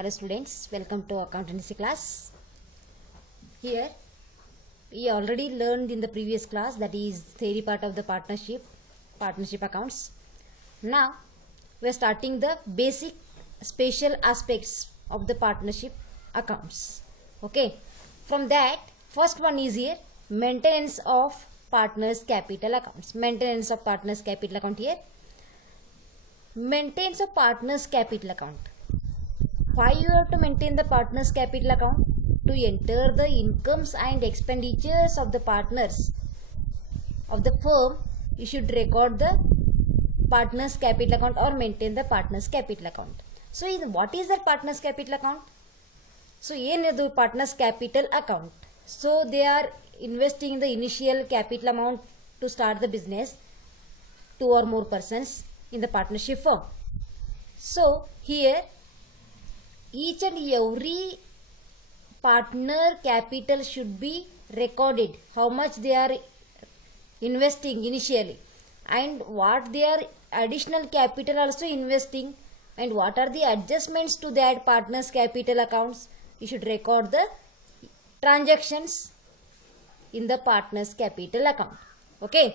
Hello students, welcome to accountancy class. Here we already learned in the previous class, that is theory part of the partnership accounts. Now we are starting the basic special aspects of the partnership accounts. Okay, from that first one is here maintenance of partners capital accounts. Maintenance of partners capital account. Here maintenance of partners capital account. Why you have to maintain the partners capital account? To enter the incomes and expenditures of the partners of the firm, you should record the partners capital account or maintain the partners capital account. So what is the partners capital account? So ಏನದು partners capital account? So they are investing in the initial capital amount to start the business, 2 or more persons in the partnership firm. So here each and every partner capital should be recorded, how much they are investing initially and what they are additional capital also investing and what are the adjustments to that partners capital accounts. You should record the transactions in the partners capital account. Okay,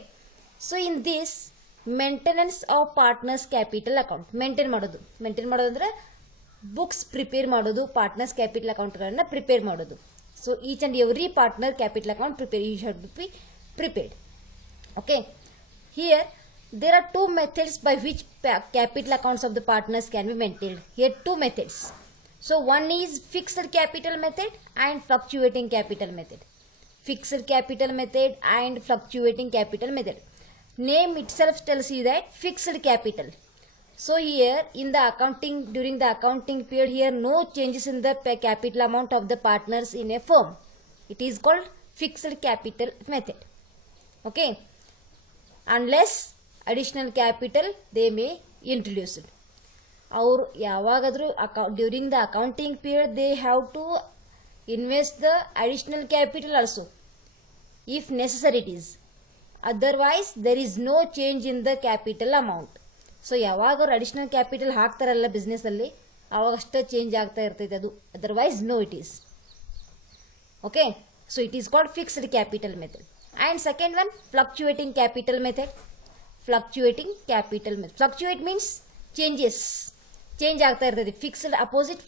so in this maintenance of partners capital account maintain ಮಾಡೋದು ಅಂದ್ರೆ books prepare ಮಾಡೋದು partners capital account ಗಳನ್ನ prepare ಮಾಡೋದು. So each and every partner capital account prepare, you should be prepared. Okay, here there are two methods by which capital accounts of the partners can be maintained. Here two methods. So one is fixed capital method and fluctuating capital method. Fixed capital method and fluctuating capital method. Name itself tells you that fixed capital. So here in the accounting, during the accounting period, here no changes in the capital amount of the partners in a firm. It is called fixed capital method. Okay, unless additional capital they may introduce it. Or yavagadru during the accounting period they have to invest the additional capital also if necessary it is. Otherwise there is no change in the capital amount. So ಯಾವಾಗ ಅವ್ರು additional capital ಹಾಕ್ತಾರಲ್ಲ ಬಿಸ್ನೆಸ್ಸಲ್ಲಿ ಆವಾಗಷ್ಟೇ change ಆಗ್ತಾ ಇರ್ತೈತೆ ಅದು, otherwise no it is. Okay, so it is called fixed capital method. And second one fluctuating capital method. Fluctuating capital method, fluctuate means changes, change ಆಗ್ತಾ ಇರ್ತೈತೆ. Fixed opposite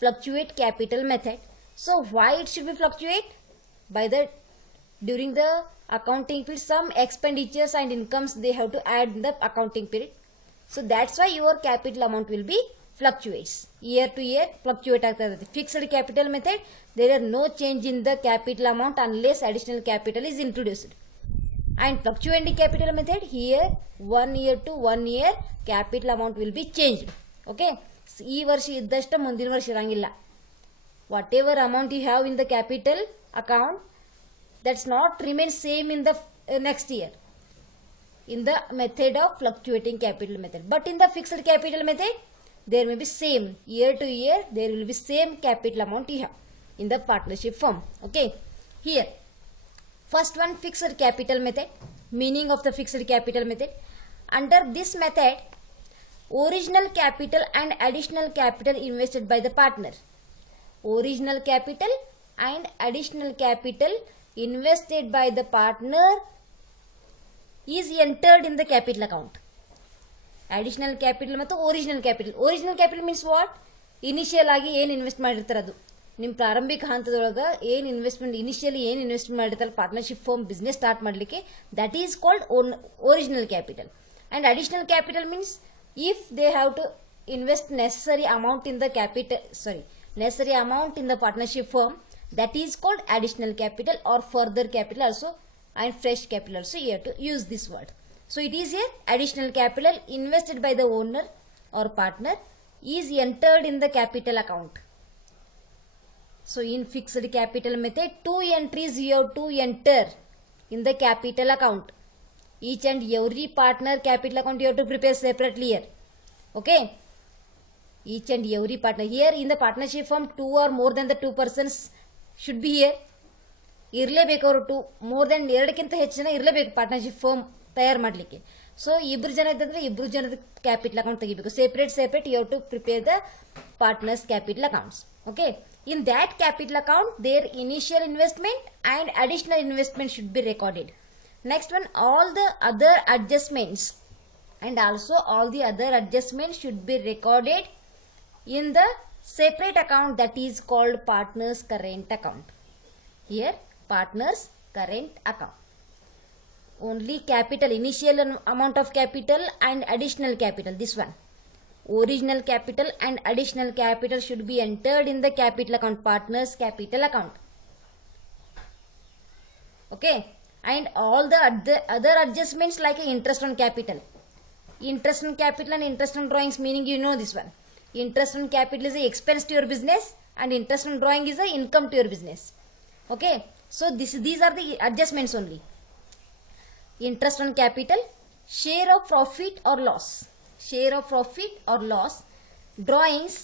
fluctuate capital method. So why it should be fluctuate? By the during the accounting period some expenditures and incomes they have to add in the accounting period. So that's why your capital amount will be fluctuates year to year, fluctuate ಆಗ್ತಾ ಇರುತ್ತೆ. Fixed capital method, there are no change in the capital amount unless additional capital is introduced. And fluctuating capital method, here 1 year to 1 year capital amount will be changed. Okay, ಈ ವರ್ಷ ಇದ್ದಷ್ಟು ಮುಂದಿನ ವರ್ಷ ಇರಂಗಿಲ್ಲ. Whatever amount you have in the capital account, that's not remain same in the next year in the method of fluctuating capital method. But in the fixed capital method there may be same year to year, there will be same capital amount you have in the partnership firm. Okay, here first one fixed capital method. Meaning of the fixed capital method: under this method original capital and additional capital invested by the partner, original capital and additional capital invested by the partner is entered in the capital account. Additional capital ಮತ್ತು original capital. Original capital means what? Initial ಆಗಿ ಏನು invest ಮಾಡಿರ್ತಾರೆ ಅದು ನಿಮ್ಮ ಪ್ರಾರಂಭಿಕ ಹಂತದೊಳಗೆ ಏನು investment initially ಏನು ಇನ್ವೆಸ್ಟ್ ಮಾಡಿರ್ತಾರೆ ಪಾರ್ಟ್ನರ್ಶಿಪ್ ಫರ್ಮ್ ಬಿಸ್ನೆಸ್ ಸ್ಟಾರ್ಟ್ ಮಾಡಲಿಕ್ಕೆ, that is called original capital. And additional capital means if they have to invest necessary amount in the partnership firm, that is called additional capital or further capital also, and fresh capital also. You have to use this word. So it is here additional capital invested by the owner or partner is entered in the capital account. So in fixed capital method, two entries you have to enter in the capital account. Each and every partner capital account you have to prepare separately here. Okay, each and every partner here in the partnership firm, 2 or more than the 2 persons should be here. ಇರಲೇಬೇಕು, ಅವರು 2 more than 2ಕ್ಕಿಂತ ಹೆಚ್ಚು ಜನ ಇರಲೇಬೇಕು partnership firm ತಯಾರು ಮಾಡಲಿಕ್ಕೆ. So ಇಬ್ರು ಜನ ಇದ್ದಂದ್ರೆ ಇಬ್ರು ಜನದ ಕ್ಯಾಪಿಟಲ್ ಅಕೌಂಟ್ ತೆಗಿಬೇಕು. Separate you have to prepare the partners capital accounts. Okay, in that capital account their initial investment and additional investment should be recorded. Next one, all the other adjustments and also all the other adjustments should be recorded in the separate account that is called partners current account. Here partners current account, only capital, initial amount of capital and additional capital, this one, original capital and additional capital should be entered in the capital account, partners capital account. Okay, and all the other adjustments like interest on capital and interest on drawings, meaning you know this one, interest on capital is a expense to your business and interest on drawing is a income to your business. Okay, so these are the adjustments only. Interest on capital, share of profit or loss, drawings,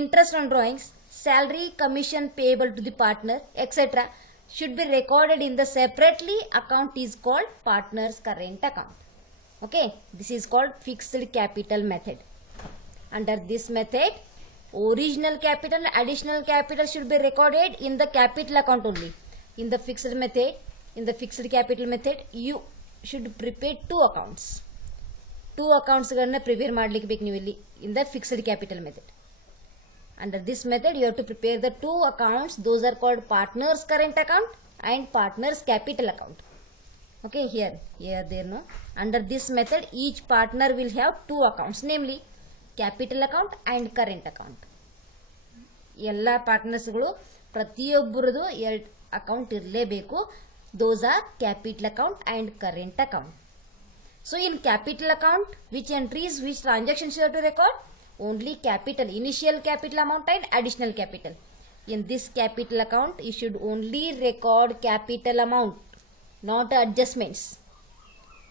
interest on drawings, salary, commission payable to the partner, etc. should be recorded in the separately account is called partners current account. Okay, this is called fixed capital method. Under this method, original capital, additional capital should be recorded in the capital account only. In the fixed capital method, you should prepare two accounts ಗಳನ್ನ prepare ಮಾಡ್ಲಿಕ್ಕೆ ಬೇಕು ನೀವು ಇಲ್ಲಿ in the fixed capital method. Under this method you have to prepare the two accounts, those are called partners current account and partners capital account. Okay, here there no, under this method each partner will have two accounts, namely capital account and current account. ಎಲ್ಲ ಪಾರ್ಟ್ನರ್ಸ್ಗಳು ಪ್ರತಿಯೊಬ್ಬರದು ಎರಡು account ಇರಲೇಬೇಕು. those are capital account and current account. So in capital account, which entries, which transactions you have to record? Only capital, initial capital amount and additional capital. In this capital account, you should only record capital amount, not adjustments.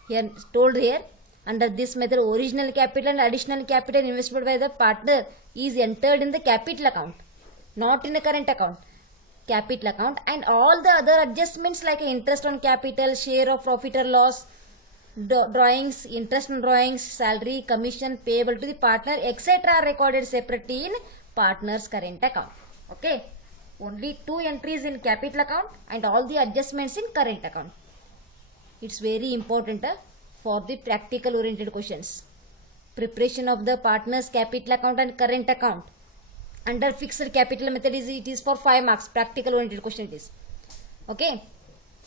Here told here, under this method, original capital and additional capital invested by the partner is entered in the capital account, not in the current account. Capital account, and all the other adjustments like interest on capital, share of profit or loss, drawings, interest on drawings, salary, commission payable to the partner, etc. are recorded separately in partners current account. Okay, only two entries in capital account and all the adjustments in current account. It's very important for the practical oriented questions. Preparation of the partners capital account and current account under fixed capital method it is for 5 marks, practical oriented question it is. Okay,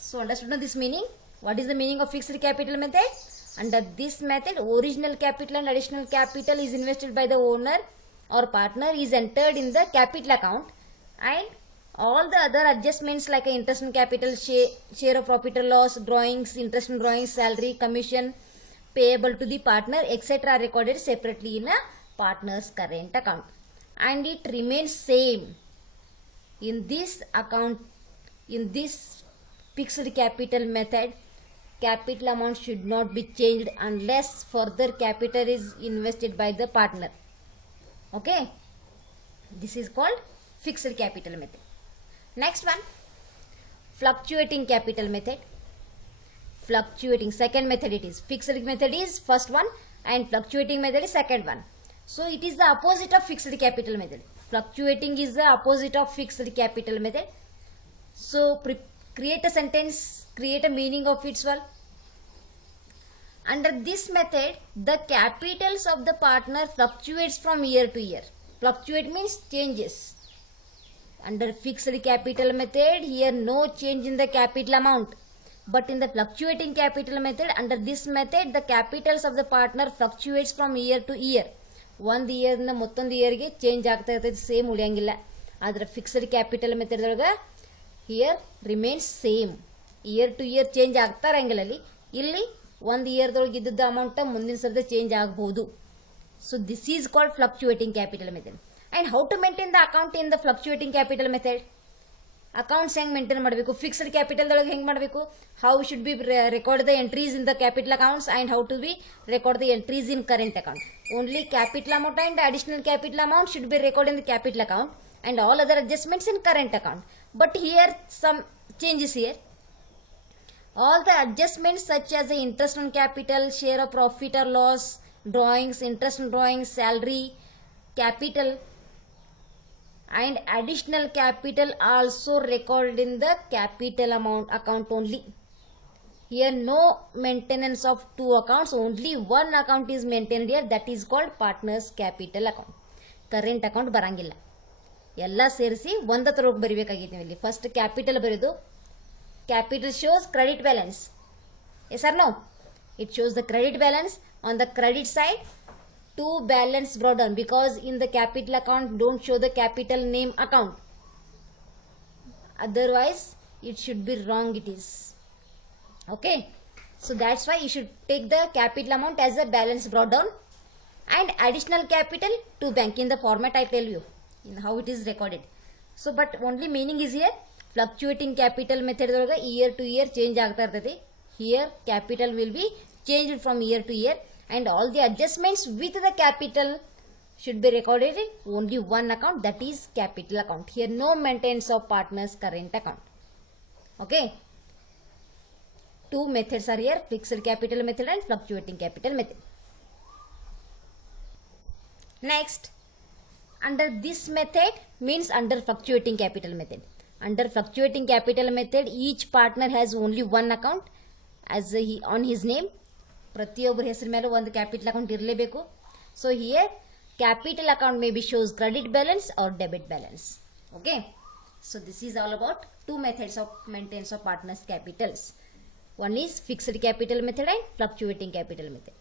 so understood now this meaning. What is the meaning of fixed capital method? Under this method, original capital and additional capital is invested by the owner or partner is entered in the capital account, and all the other adjustments like interest on capital, share of profit or loss, drawings, interest on drawings, salary, commission payable to the partner, etc. are recorded separately in a partner's current account, and it remains same in this account. In this fixed capital method, capital amount should not be changed unless further capital is invested by the partner. Okay, this is called fixed capital method. Next one, fluctuating capital method. Fluctuating, second method it is. Fixed method is first one and fluctuating method is second one. So it is the opposite of fixed capital method. Fluctuating is the opposite of fixed capital method. So create a sentence, create a meaning of its well. Under this method, the capitals of the partner fluctuates from year to year. Fluctuate means changes. Under fixed capital method, here no change in the capital amount. But in the fluctuating capital method, under this method, the capitals of the partner fluctuates from year to year. ಒಂದು ಇಯರ್ನ ಮತ್ತೊಂದು ಇಯರ್ಗೆ change ಆಗ್ತಾ ಇರ್ತೈತೆ, same ಉಳಿಯಂಗಿಲ್ಲ. ಆದರೆ fixed capital ಮೆಥಡ್ದೊಳಗೆ here remains same, year to year change ಆಗ್ತಾ ಇರಂಗಿಲ್ಲ. ಇಲ್ಲಿ ಒಂದು ಇಯರ್ದೊಳಗೆ ಇದ್ದದ ಅಮೌಂಟ್ ಮುಂದಿನ ಸಲದ ಚೇಂಜ್ ಆಗಬಹುದು. So this is called fluctuating capital method. And how to maintain the account in the fluctuating capital method? Accounts ಹೆಂಗೆ ಮೇಂಟೈನ್ ಮಾಡಬೇಕು? ಫಿಕ್ಸ್ಡ್ ಕ್ಯಾಪಿಟಲ್ದೊಳಗೆ ಹೆಂಗೆ ಮಾಡಬೇಕು? How should be record the entries in the capital accounts and how to be record the entries in current account. Only capital amount and additional capital amount should be recorded in the capital account and all other adjustments in current account. But here some changes here. All the adjustments such as the interest on capital, share of profit or loss, drawings, interest on drawings, salary, capital and additional capital also recorded in the capital amount account only. Here no maintenance of two accounts, only one account is maintained here, that is called partners capital account. Current account ಬರಂಗಿಲ್ಲ, ಎಲ್ಲ ಸೇರಿಸಿ ಒಂದ ತರಕ್ಕೆ ಬರಿಬೇಕಾಗಿತ್ತು ಇಲ್ಲಿ. First capital ಬರೆದು, capital shows credit balance, yes or no, it shows the credit balance. On the credit side two balance brought down, because in the capital account don't show the capital name account, otherwise it should be wrong it is. Okay, so that's why you should take the capital amount as a balance brought down and additional capital to bank in the format I tell you in how it is recorded. So but only meaning is here, fluctuating capital method year to year change ಆಗ್ತಾ ಇರ್ತದೆ. Here capital will be changed from year to year and all the adjustments with the capital should be recorded in only one account, that is capital account. Here no maintenance of partners current account. Okay, two methods are here, fixed capital method and fluctuating capital method. Next, under this method means under fluctuating capital method. Under fluctuating capital method each partner has only one account as on his name. ಪ್ರತಿಯೊಬ್ಬರ ಹೆಸರು ಮೇಲೆ ಒಂದು capital account ಇರಲೇಬೇಕು. So here capital account may be shows credit balance or debit balance. Okay, so this is all about two methods of maintenance of partners capitals. One is fixed capital method and fluctuating capital method.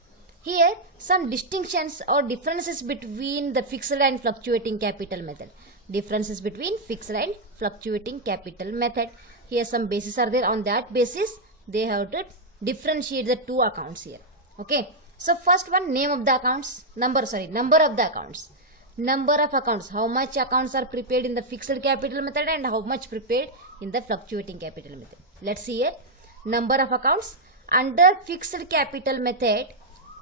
Here some distinctions or differences between the fixed and fluctuating capital method. Differences between fixed and fluctuating capital method. Here some bases are there, on that basis they have to differentiate the two accounts here. Okay, so first one, name of the accounts, number of the accounts. Number of accounts, how much accounts are prepared in the fixed capital method and how much prepared in the fluctuating capital method. Let's see here. Number of accounts, under fixed capital method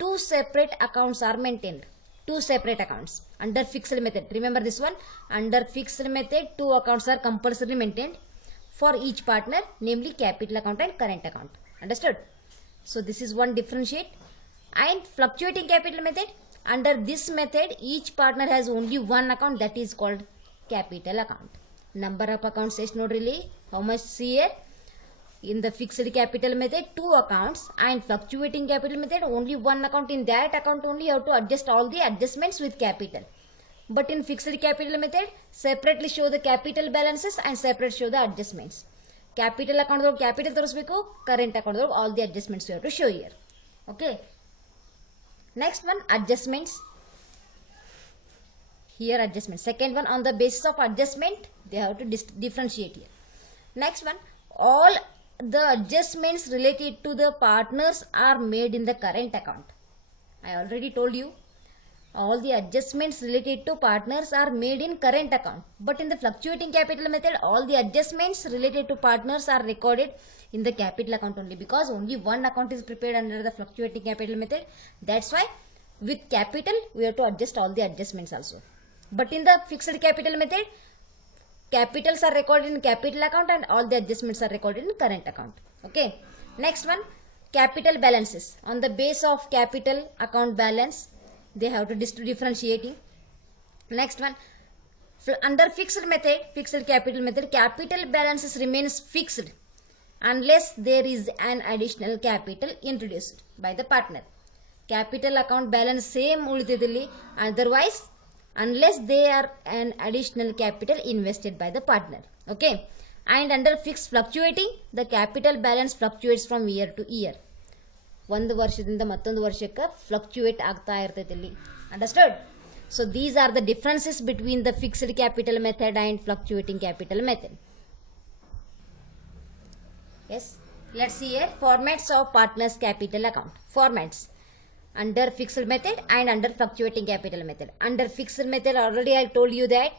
two separate accounts are maintained. Two separate accounts under fixed method, remember this one, under fixed method two accounts are compulsorily maintained for each partner, namely capital account and current account. Understood? So this is one differentiate. And fluctuating capital method, under this method each partner has only one account, that is called capital account. Number of accounts is not really how much. See here, in the fixed capital method two accounts and fluctuating capital method only one account. In that account only you have to adjust all the adjustments with capital. But in fixed capital method separately show the capital balances and separate show the adjustments. Capital account capital ತೋರಿಸಬೇಕು, current account all the adjustments you have to show here. Okay, next one, adjustments. Here adjustment, second one, on the basis of adjustment they have to differentiate here. Next one, all the adjustments related to the partners are made in the current account. I already told you all the adjustments related to partners are made in current account, but in the fluctuating capital method all the adjustments related to partners are recorded in the capital account only, because only one account is prepared under the fluctuating capital method. That's why with capital we have to adjust all the adjustments also. But in the fixed capital method capitals are recorded in capital account and all the adjustments are recorded in current account. Okay, next one, capital balances. On the base of capital account balance they have to differentiating. Next one, under fixed method, fixed capital method, capital balances remains fixed unless there is an additional capital introduced by the partner. Capital account balance same ಉಳಿದಿದ್ದಲ್ಲಿ, otherwise unless they are an additional capital invested by the partner. Okay, and under fixed fluctuating the capital balance fluctuates from year to year. ಒಂದು ವರ್ಷದಿಂದ ಮತ್ತೊಂದು ವರ್ಷಕ್ಕೆ fluctuate ಆಗ್ತಾ ಇರ್ತೈತೆ ಇಲ್ಲಿ. Understood? So these are the differences between the fixed capital method and fluctuating capital method. Yes, let's see here formats of partners capital account. Formats under fixed method and under fluctuating capital method. Under fixed method already I told you that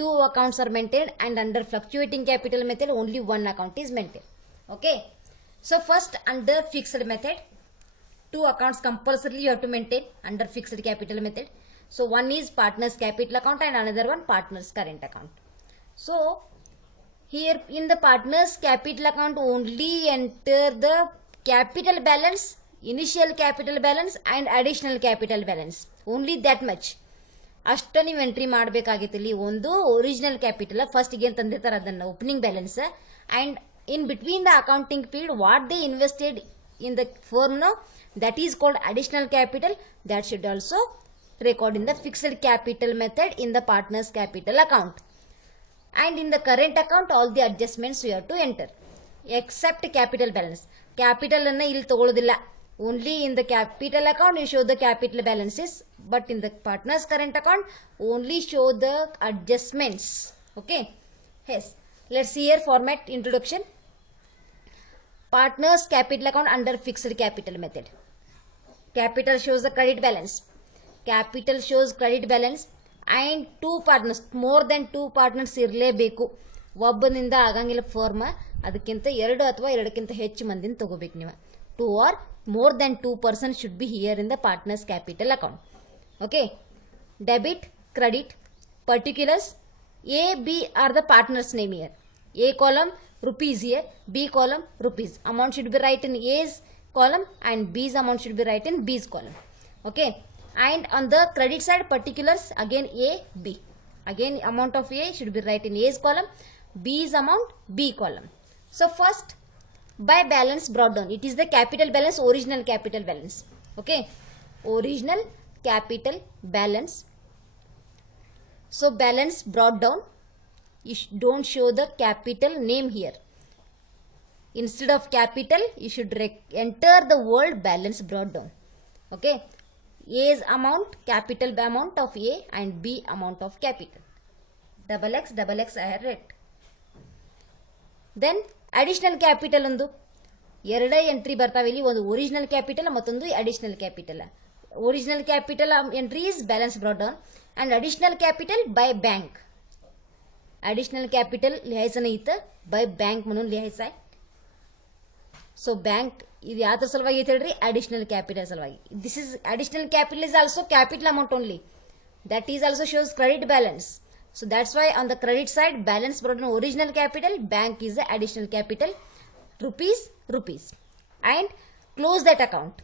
two accounts are maintained, and under fluctuating capital method only one account is maintained. Okay, so first under fixed method two accounts compulsorily you have to maintain under fixed capital method. So one is partners capital account and another one partners current account. So Here in the partners capital account only enter the capital balance, initial capital balance and additional capital balance. Only that much. ಅಷ್ಟ ನೀವು entry ಮಾಡಬೇಕಾಗಿತ್ತು. ಇಲ್ಲಿ ಒಂದು original capital ಫಸ್ಟ್ಗೆ ಏನು ತಂದಿರ್ತಾರೆ ಅದನ್ನು opening balance and in between the accounting period what they invested in the firm now, that is called additional capital, that should also record in the fixed capital method in the partners capital account. And in the current account all the adjustments you have to enter except capital balance. Capital anna ಇಲ್ಲಿ ತಗೊಳ್ಳೋದಿಲ್ಲ. Only in the capital account you show the capital balances, but in the partners current account only show the adjustments. Okay, yes, let's see here format introduction. Partners capital account under fixed capital method. Capital shows the credit balance. Capital shows credit balance and two partners, more than two partners ಇರಲೇಬೇಕು. ಒಬ್ಬನಿಂದ ಆಗಂಗಿಲ್ಲ firm, ಅದಕ್ಕಿಂತ ಎರಡು ಅಥವಾ ಎರಡಕ್ಕಿಂತ ಹೆಚ್ಚು ಮಂದಿನ ತಗೋಬೇಕು ನೀವು. 2 or more than 2 persons should be here in the partners capital account. Okay, debit, credit, particulars. A, B are the partners name here. A column rupees here, B column rupees. Amount should be right in A's column and B's amount should be right in B's column. Okay, and on the credit side particulars again A, B. Again amount of A should be right in A's column, B's amount B column. So first by balance brought down, it is the capital balance, original capital balance. Okay, original capital balance. So balance brought down, you don't show the capital name here. Instead of capital you should enter the word balance brought down. Okay, A's amount, capital amount of A and B amount of capital. Double X I have read. Then additional capital ಒಂದು ಎರಡೇ entry ಬರ್ತಾವೆ ಇಲ್ಲಿ, ಒಂದು original capital ಮತ್ತೊಂದು additional capital. Original capital entry is balance brought down and additional capital by bank. additional capital लिहायचं इथं by bank म्हणून लिहायचं. So bank ಇದು ಯಾವ್ದ್ರ ಸಲುವಾಗಿ ಐತೆ ಹೇಳ್ರಿ, additional capital ಸಲುವಾಗಿ. This is additional capital is also capital amount only, that is also shows credit balance. So that's why on the credit side balance brought on original capital, bank is the additional capital, rupees. And close that account.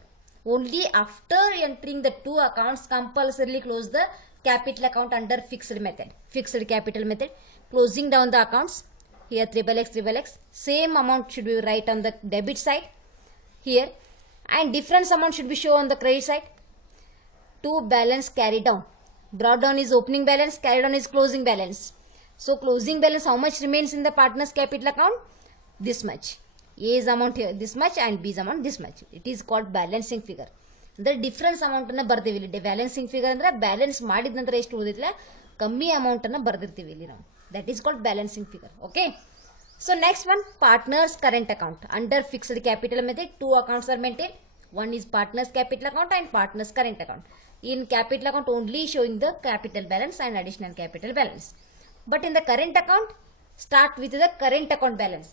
Only after entering the two accounts compulsorily close the capital account under fixed capital method. Closing down the accounts here XXX, same amount should be right on the debit side here and difference amount should be shown on the credit side. To balance carried down, brought down is opening balance, carried down is closing balance. So closing balance how much remains in the partners capital account? This much. A's amount here this much and B's amount this much. It is called balancing figure. The difference amount ಅನ್ನು ಬರ್ತೀವಿ ಇಲ್ಲಿ. Balancing figure ಅಂದ್ರೆ balance ಮಾಡಿದ ನಂತರ ಎಷ್ಟು ಉಳಿದಿಲ್ಲ ಕಮ್ಮಿ amount ಅನ್ನು ಬರ್ದಿರ್ತೀವಿ ಇಲ್ಲಿ ನಾವು. That is called balancing figure. Okay, so next one, partners current account under fixed capital method. Two accounts are maintained. One is partners capital account and partners current account. In capital account only showing the capital balance and additional capital balance, but in the current account start with the current account balance.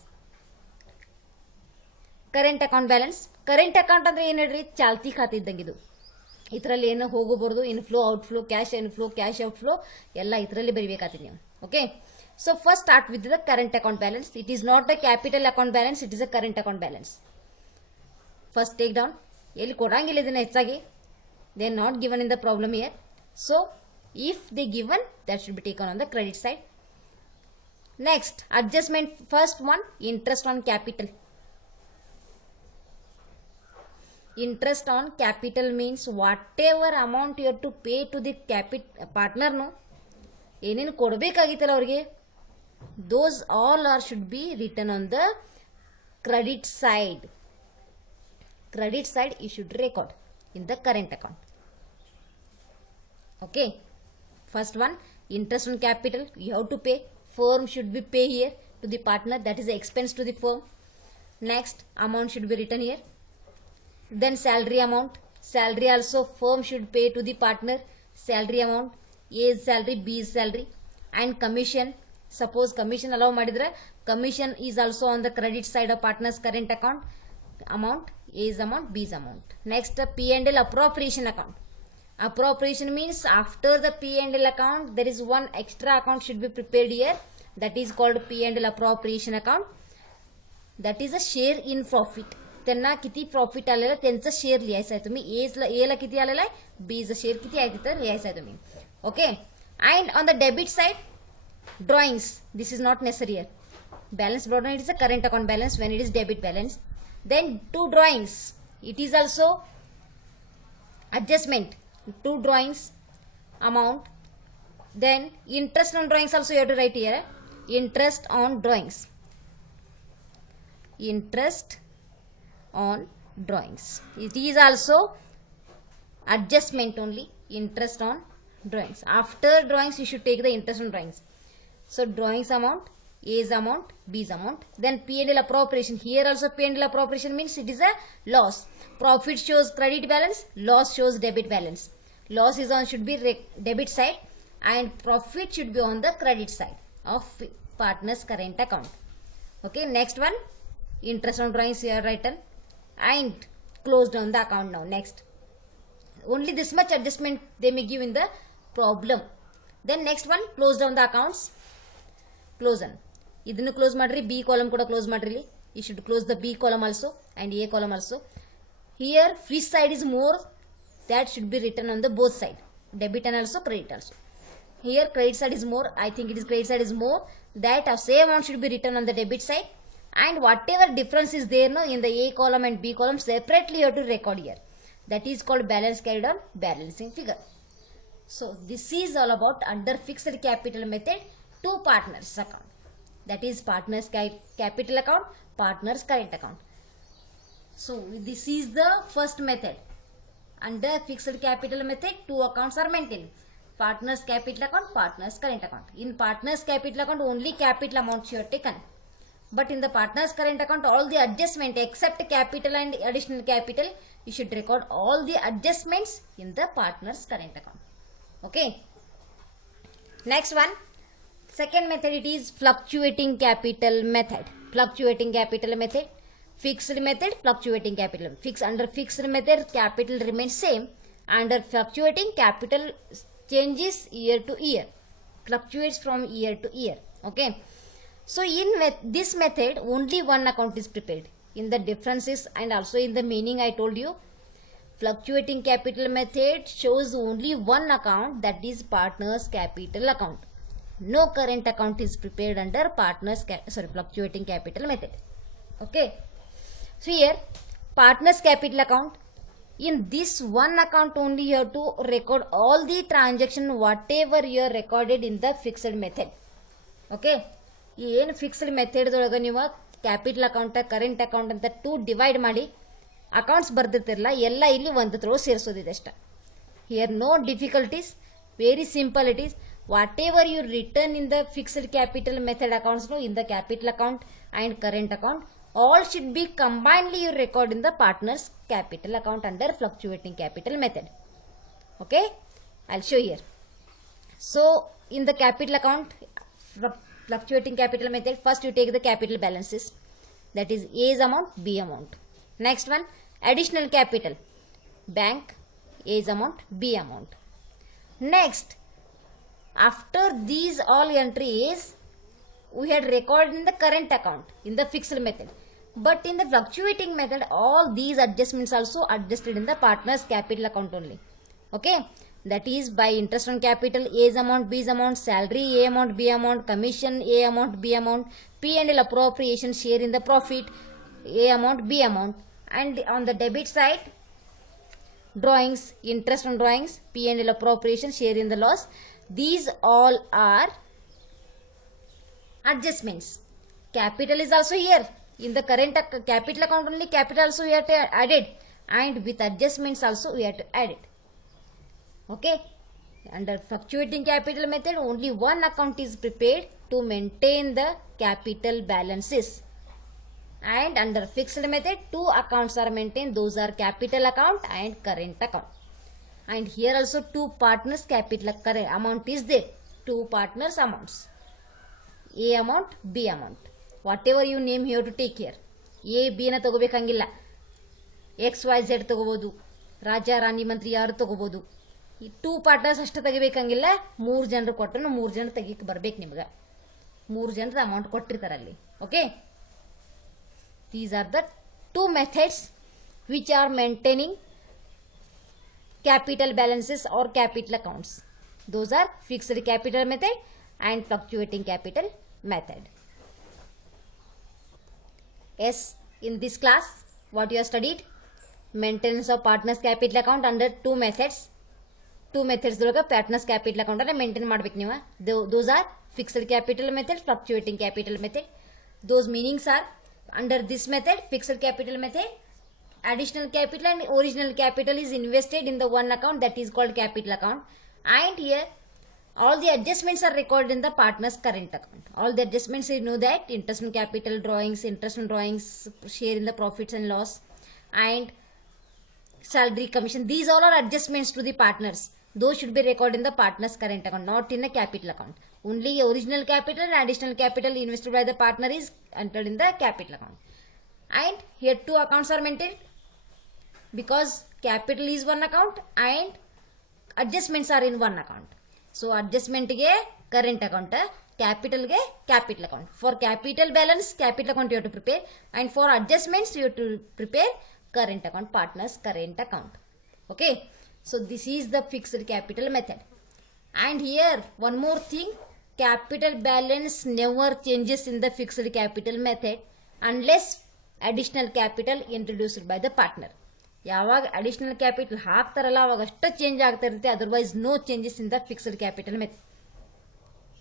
Current account balance, current account ಅಂದ್ರೆ ಏನು ಹೇಳ್ರಿ, ಚಾಲ್ತಿ ಖಾತೆ ಇದ್ದಂಗೆ ಇದು. ಇದರಲ್ಲಿ ಏನು ಹೋಗಬಾರ್ದು, inflow outflow, cash inflow cash outflow ಎಲ್ಲ ಇದರಲ್ಲಿ ಬರಿಬೇಕಾಗ್ತದೆ ನೀವು. Okay, so first start with the current account balance. It is not the capital account balance, it is a current account balance. First take down, ಎಲ್ಲಿ ಕೊಡಂಗಿಲ್ಲ ಇದನ್ನ ಹೆಚ್ಚಾಗಿ, they are not given in the problem here. So if they given, that should be taken on the credit side. Next adjustment, first one, interest on capital. Interest on capital means whatever amount you have to pay to the partner no, ಏನೇನು ಕೊಡಬೇಕಾಗಿತ್ತಲ್ಲ ಅವ್ರಿಗೆ, those all are should be written on the credit side. Credit side you should record in the current account. Okay, first one, interest on capital you have to pay, firm should be pay here to the partner, that is the expense to the firm. Next amount should be written here. Then salary amount, salary also firm should pay to the partner, salary amount, A's salary, B's salary. And commission, suppose commission allow ಮಾಡಿದ್ರೆ commission is also on the credit side of partners current account, amount A's amount, B's amount. Next P&L appropriation account. Appropriation means after the P&L account there is one extra account should be prepared here, that is called P&L appropriation account. That is a share in profit. त्यांना किती profit आलेलं त्यांचं share लिहायचं आहे तुम्ही. एला किती आलेलं आहे, बीचं शेअर किती आहे तिथं लिहायचं आहे तुम्ही. Okay. And on the debit side drawings, this is not necessary here. Balance brought down, it is a current account balance when it is debit balance. Then two drawings, it is also adjustment, two drawings amount. Then interest on drawings also you have to write here, interest on drawings, interest on drawings, it is also adjustment only, interest on drawings. After drawings you should take the interest on drawings. So drawings amount, A's amount, B's amount. Then P&L appropriation. Here also P&L appropriation means it is a loss. Profit shows credit balance, loss shows debit balance. Loss is on should be debit side and profit should be on the credit side of partner's current account. Okay, next one, interest on drawings here written and closed down the account now. Next, only this much adjustment they may give in the problem. Then next one, close down the accounts. Close on. ಇದನ್ನು close ಮಾಡ್ರಿ, B column ಕೂಡ close ಮಾಡ್ರಿ. You should close the B column also and A column also. Here which side is more, that should be written on the both side, debit and also credit also. Here credit side is more, I think it is credit side is more, that same amount should be written on the debit side, and whatever difference is there no in the A column and B column separately you have to record here. That is called balance carried on balancing figure. So this is all about under fixed capital method two partners account. That is partners capital account, partners current account. So this is the first method. Under fixed capital method two accounts are maintained, partners capital account, partners current account. In partners capital account only capital amounts you are taken, but in the partners current account all the adjustment except capital and additional capital you should record all the adjustments in the partners current account. Okay, next one, second method, it is fluctuating capital method. Fluctuating capital method, fixed method, fluctuating capital. Under fixed method capital remains same, under fluctuating capital changes year to year, fluctuates from year to year. Okay, so in this method only one account is prepared. In the differences and also in the meaning I told you, fluctuating capital method shows only one account, that is partners capital account. No current account is prepared under partners fluctuating capital method. Okay, so here partners capital account, in this one account only you have to record all the transaction whatever you are recorded in the fixed method. Okay, ಏನು fixed method ಒಳಗೆ ನೀವು capital account current account ಅಂತ two divide ಮಾಡಿ accounts ಬರ್ದಿರ್ತಿರಲ್ಲ ಎಲ್ಲ ಇಲ್ಲಿ ಒಂದು ಥ್ರೋ ಸೇರಿಸೋದಿದೆ ಅಷ್ಟೆ. Here no difficulties, very simple it is. Whatever you return in the fixed capital method accounts, no, in the capital account and current account, all should be combinedly you record in the partners capital account under fluctuating capital method. Okay, I'll show here. So in the capital account fluctuating capital method, first you take the capital balances, that is A's amount, B amount. Next one, additional capital, bank, A's amount, B amount. Next, after these all entries we had recorded in the current account in the fixed method, but in the fluctuating method all these adjustments also adjusted in the partners capital account only. Okay, that is by interest on capital A's amount, B's amount, salary A amount, B amount, commission A amount, B amount, P&L appropriation share in the profit A amount, B amount, and on the debit side drawings, interest on drawings, P&L appropriation share in the loss. These all are adjustments. Capital is also here in the current capital account only, capital also we have to added, and with adjustments also we have to add it. Okay, under fluctuating capital method only one account is prepared to maintain the capital balances, and under fixed method two accounts are maintained, those are capital account and current account. And here also two partners capital amount is there, two partners amounts, A amount, B amount, whatever you name you have to take here. A B na ತಗೋಬೇಕಂಗಿಲ್ಲ, XYZ ತಗೋಬಹುದು, ರಾಜ ರಾಣಿ ಮಂತ್ರಿ ಯಾರು ತಗೋಬಹುದು. ಈ two partners ಅಷ್ಟೇ ತೆಗಿಬೇಕಂಗಿಲ್ಲ, ಮೂರು ಜನರು ಕೊಟ್ಟನು ಮೂರು ಜನ ತೆಗಿಕ್ ಬರ್ಬೇಕು ನಿಮ್ಗೆ. ಮೂರು ಜನರ ಅಮೌಂಟ್ ಕೊಟ್ಟಿರ್ತಾರೆ ಅಲ್ಲಿ. Okay, these are the two methods which are maintaining capital balances or capital accounts. Those are fixed capital method and fluctuating capital method. Yes, in this class what you have studied, maintenance of partners capital account under two methods. Two methods ದೊಳಗೆ partners capital account ಅನ್ನು maintain ಮಾಡ್ಬೇಕು ನೀವು. Those are fixed capital method, fluctuating capital method. Those meanings are, under this method, fixed capital method, additional capital and original capital is invested in the one account, that is called capital account, and here all the adjustments are recorded in the partner's current account. All the adjustments, you know that interest on capital drawings, interest on drawings, share in the profits and loss, and salary commission, these all are adjustments to the partners. Those should be recorded in the partner's current account, not in the capital account. Only original capital and additional capital invested by the partner is entered in the capital account. And here two accounts are maintained, because capital is one account and adjustments are in one account. So adjustment ge current account, capital ge capital account. For capital balance, capital account you have to prepare, and for adjustments you have to prepare current account, partners current account. Okay, so this is the fixed capital method. And here one more thing, capital balance never changes in the fixed capital method unless additional capital introduced by the partner. ಯಾವಾಗ additional capital ಹಾಕ್ತಾರಲ್ಲ ಅವಾಗ ಅಷ್ಟು change ಆಗ್ತಾ ಇರುತ್ತೆ, otherwise no changes in the fixed capital method.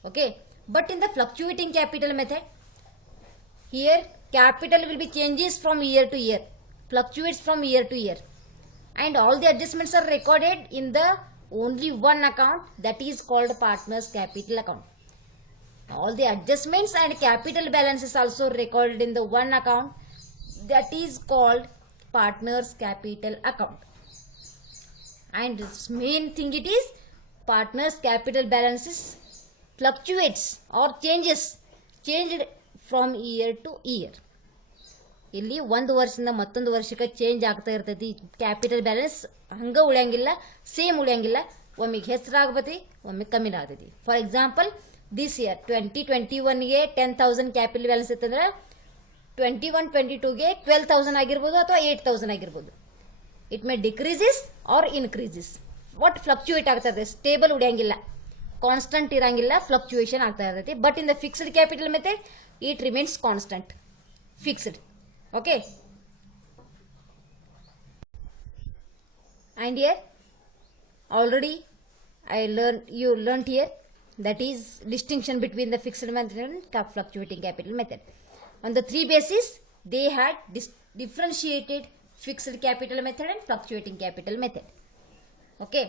Okay, but in the fluctuating capital method, here capital will be changes from year to year, fluctuates from year to year, and all the adjustments are recorded in the only one account, that is called partners capital account. All the adjustments and capital balances also recorded in the one account, that is called partners capital account. And this main thing, it is partners capital balances fluctuates or changed from year to year. ಇಲ್ಲಿ ಒಂದು ವರ್ಷದಿಂದ ಮತ್ತೊಂದು ವರ್ಷಕ್ಕೆ change ಆಗ್ತಾ ಇರ್ತೈತಿ. Capital balance ಹಂಗ ಉಳಿಯಂಗಿಲ್ಲ, same ಉಳಿಯಂಗಿಲ್ಲ. ಒಮ್ಮಿಗೆ ಹೆಚ್ಚಾಗ್ಬತಿ, ಒಮ್ಮಿಗೆ ಕಮ್ಮಿ ಆಗ್ತೈತಿ. ಫಾರ್ ಎಕ್ಸಾಂಪಲ್, ದಿಸ್ ಇಯರ್ 2021ಗೆ 10,000 ಕ್ಯಾಪಿಟಲ್ ಬ್ಯಾಲೆನ್ಸ್ ಇತ್ತಂದ್ರೆ 21-22ಗೆ 12,000 ಆಗಿರ್ಬೋದು ಅಥವಾ 8,000 ಆಗಿರ್ಬೋದು. It may decreases or increases. ಒಟ್ ಫ್ಲಕ್ಚುಯೇಟ್ ಆಗ್ತಾ ಇರ್ತದೆ, ಸ್ಟೇಬಲ್ ಉಳಿಯಂಗಿಲ್ಲ, ಕಾನ್ಸ್ಟಂಟ್ ಇರಂಗಿಲ್ಲ, ಫ್ಲಕ್ಚುಯೇಷನ್ ಆಗ್ತಾ ಇರ್ತೈತಿ. But in the fixed capital method it remains constant, fixed. Okay, and here already you learned here, that is distinction between the fixed method and fluctuating capital method. On the three bases they had differentiated fixed capital method and fluctuating capital method. Okay,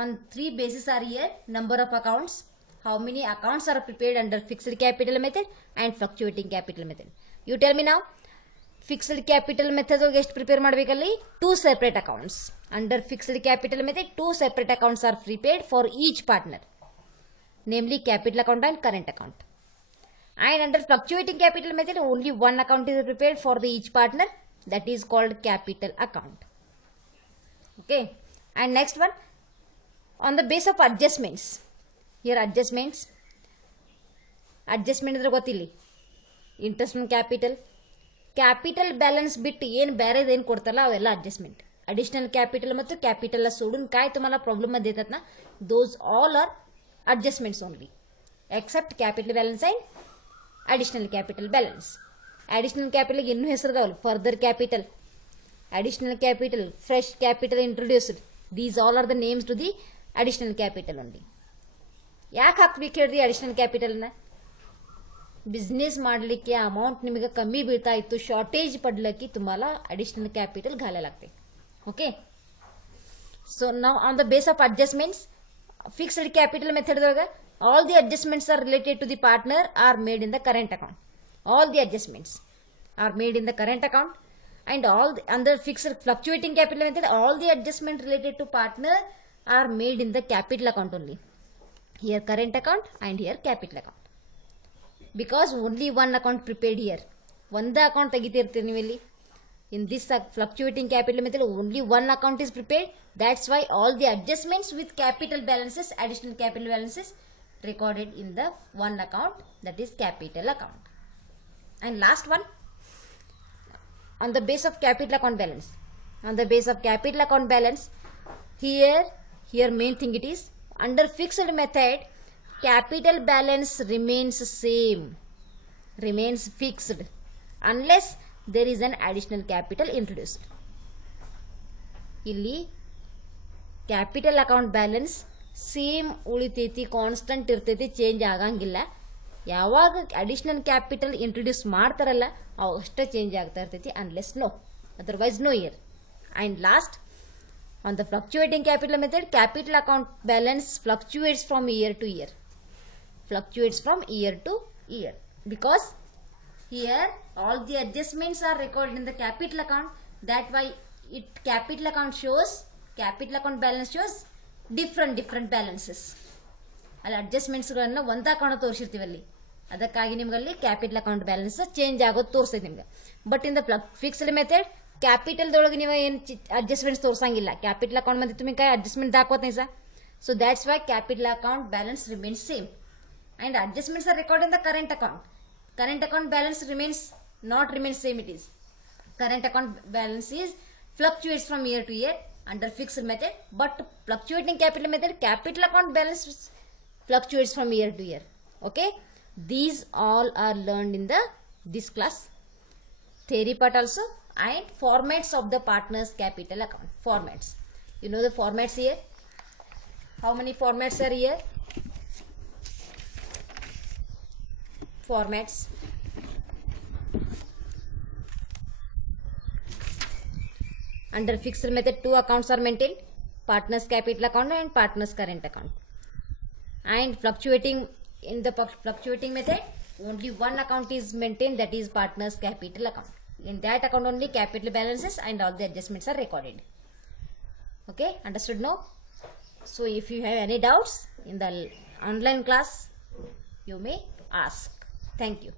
on three bases are here: number of accounts, how many accounts are prepared under fixed capital method and fluctuating capital method. You tell me now, fixed capital method ಒಳಗೆ ಎಷ್ಟು prepare ಮಾಡಬೇಕಲ್ಲಿ? 2 separate accounts. Under fixed capital method 2 separate accounts are prepared for each partner, namely capital account and current account. And under fluctuating capital method only one account is prepared for the each partner, that is called capital account. Okay, and next one, on the base of adjustments. Here adjustment ಅಂದ್ರೆ ಗೊತ್ತಿಲ್ಲ, interest on capital balance ಬಿಟ್ಟು ಏನು ಬೇರೆದೇನು ಕೊಡ್ತಾರಲ್ಲ ಅವೆಲ್ಲ adjustment. Additional capital ಮತ್ತು capital सोडून काय तुम्हाला प्रॉब्लेम मध्ये येतात ना, those all are adjustments only except capital balance and additional capital balance. Additional capital ಇನ್ನೂ ಹೆಸರಿದಾವಲ್ಲ, further capital, additional capital, fresh capital introduced, these all are the names to the additional capital only. ಯಾಕೆ ಹಾಕ್ಬೇಕು ಹೇಳ್ರಿ additional ಕ್ಯಾಪಿಟಲ್ನ? Business ಮಾಡಲಿಕ್ಕೆ amount ನಿಮಗೆ ಕಮ್ಮಿ ಬೀಳ್ತಾ ಇತ್ತು, shortage ಪಡ್ಲಿಕ್ಕೆ तुम्हाला ಅಡಿಷನಲ್ ಕ್ಯಾಪಿಟಲ್ घालायला लागते. Okay, so now on the base of adjustments, fixed capital method ಒಳಗೆ all the adjustments are related to the partner are made in the current account. All the adjustments are made in the current account, and all the, under fixed fluctuating capital method all the adjustments related to partner are made in the capital account only. Here current account and here capital account. Because only one account prepared here, ಒಂದೇ account ತೆಗಿತಿರ್ತೀರಿ ನೀವು ಇಲ್ಲಿ. In this fluctuating capital method only one account is prepared. That's why all the adjustments with capital balances, additional capital balances recorded in the one account, that is capital account. And last one, on the base of capital account balance. On the base of capital account balance, here main thing it is, under fixed method, capital balance remains same, remains fixed unless there is an additional capital introduced. ಇಲ್ಲಿ capital account balance same ಉಳಿತೈತಿ, constant ಇರ್ತೈತಿ, change ಆಗಂಗಿಲ್ಲ. ಯಾವಾಗ additional capital introduce ಮಾಡ್ತಾರಲ್ಲ ಅವು ಅಷ್ಟೇ change ಆಗ್ತಾ ಇರ್ತೈತಿ, unless no, otherwise no year. And last, on the fluctuating capital method, capital account balance fluctuates from year to year. Fluctuates from year to year because here all the adjustments are recorded in the capital account. That why capital account balance shows different balances. ಅಲ್ಲಿ ಅಡ್ಜಸ್ಟ್ಮೆಂಟ್ಸ್ಗಳನ್ನು ಒಂದು account ತೋರಿಸಿರ್ತೀವಿ ಅಲ್ಲಿ, ಅದಕ್ಕಾಗಿ ನಿಮ್ಗಲ್ಲಿ capital account balance change ಆಗೋದು ತೋರಿಸ್ತೈತೆ ನಿಮ್ಗೆ. But in the fixed method ಕ್ಯಾಪಿಟಲ್ದೊಳಗೆ ನೀವು ಏನು ಅಡ್ಜಸ್ಟ್ಮೆಂಟ್ಸ್ ತೋರಿಸಂಗಿಲ್ಲ. ಕ್ಯಾಪಿಟಲ್ ಅಕೌಂಟ್ ಮತ್ತೆ तुम्ही काय ಅಡ್ಜಸ್ಟ್ಮೆಂಟ್ दाखवत sir. So that's why capital account balance remains same and adjustments are recorded in the current account. Current account balance remains same. It is current account balance is fluctuates from year to year under fixed method, but fluctuating capital method, capital account balance fluctuates from year to year. Okay, these all are learned in this class, theory part also, and formats of the partners capital account. Formats, you know the formats here. How many formats are here? Formats. Under fixed method, two accounts are maintained, partners capital account and partners current account. And fluctuating, in the fluctuating method, only one account is maintained, that is partners capital account. In that account only capital balances and all the adjustments are recorded. Okay, understood now? So if you have any doubts in the online class, you may ask. Thank you.